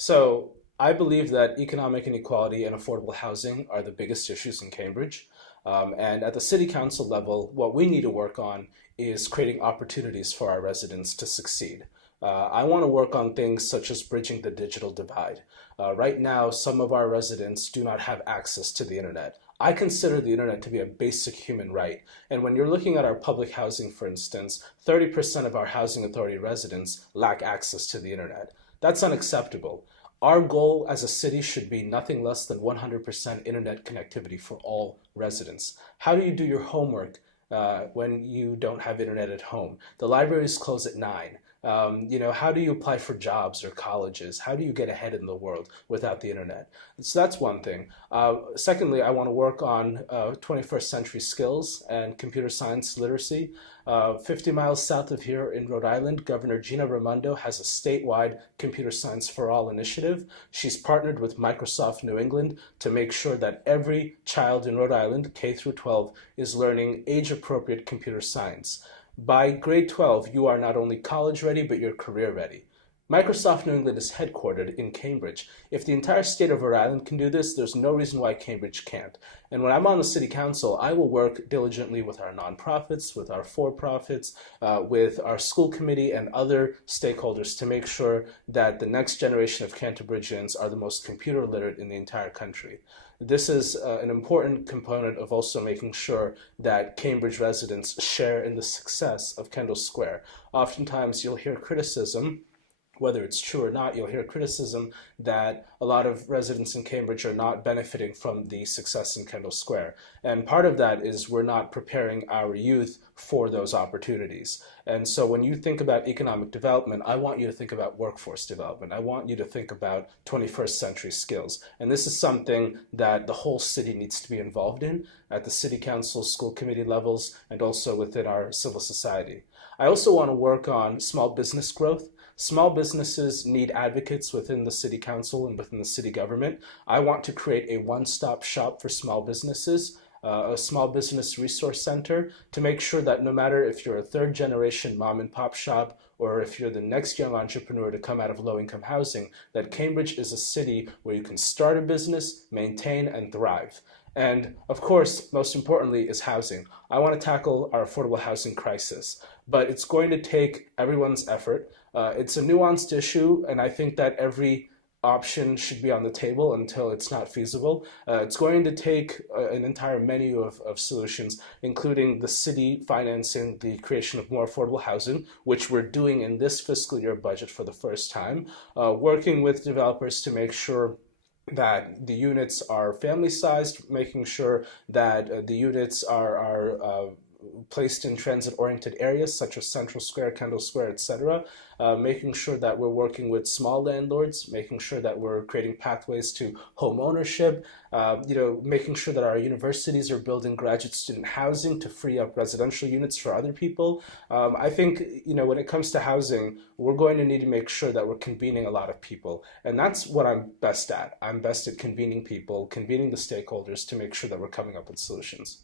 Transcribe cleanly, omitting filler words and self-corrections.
So I believe that economic inequality and affordable housing are the biggest issues in Cambridge. And at the city council level, what we need to work on is creating opportunities for our residents to succeed. I want to work on things such as bridging the digital divide. Right now, some of our residents do not have access to the internet. I consider the internet to be a basic human right. And when you're looking at our public housing, for instance, 30% of our housing authority residents lack access to the internet. That's unacceptable. Our goal as a city should be nothing less than 100% internet connectivity for all residents. How do you do your homework when you don't have internet at home? The libraries close at 9. How do you apply for jobs or colleges? How do you get ahead in the world without the internet? So that's one thing. Secondly, I want to work on 21st century skills and computer science literacy. 50 miles south of here in Rhode Island, Governor Gina Raimondo has a statewide Computer Science for All initiative. She's partnered with Microsoft New England to make sure that every child in Rhode Island, K through 12, is learning age-appropriate computer science. By grade 12, you are not only college ready, but you're career ready. Microsoft New England is headquartered in Cambridge. If the entire state of Rhode Island can do this, there's no reason why Cambridge can't. And when I'm on the city council, I will work diligently with our nonprofits, with our for-profits, with our school committee and other stakeholders to make sure that the next generation of Canterbridgians are the most computer literate in the entire country. This is an important component of also making sure that Cambridge residents share in the success of Kendall Square. Oftentimes you'll hear criticism, whether it's true or not, you'll hear criticism that a lot of residents in Cambridge are not benefiting from the success in Kendall Square. And part of that is we're not preparing our youth for those opportunities. And so when you think about economic development, I want you to think about workforce development. I want you to think about 21st century skills. And this is something that the whole city needs to be involved in at the city council, school committee levels, and also within our civil society. I also want to work on small business growth. Small businesses need advocates within the city council and within the city government. I want to create a one-stop shop for small businesses, a small business resource center to make sure that no matter if you're a third generation mom and pop shop or if you're the next young entrepreneur to come out of low-income housing, that Cambridge is a city where you can start a business, maintain, and thrive. And of course, most importantly, is housing. I want to tackle our affordable housing crisis, but it's going to take everyone's effort. It's a nuanced issue, and I think that every option should be on the table until it's not feasible. It's going to take an entire menu of solutions, including the city financing the creation of more affordable housing, which we're doing in this fiscal year budget for the first time, working with developers to make sure that the units are family sized, making sure that the units are placed in transit-oriented areas such as Central Square, Kendall Square, etc., making sure that we're working with small landlords, making sure that we're creating pathways to home ownership, making sure that our universities are building graduate student housing to free up residential units for other people. I think, when it comes to housing, we're going to need to make sure that we're convening a lot of people. And that's what I'm best at. I'm best at convening people, convening the stakeholders to make sure that we're coming up with solutions.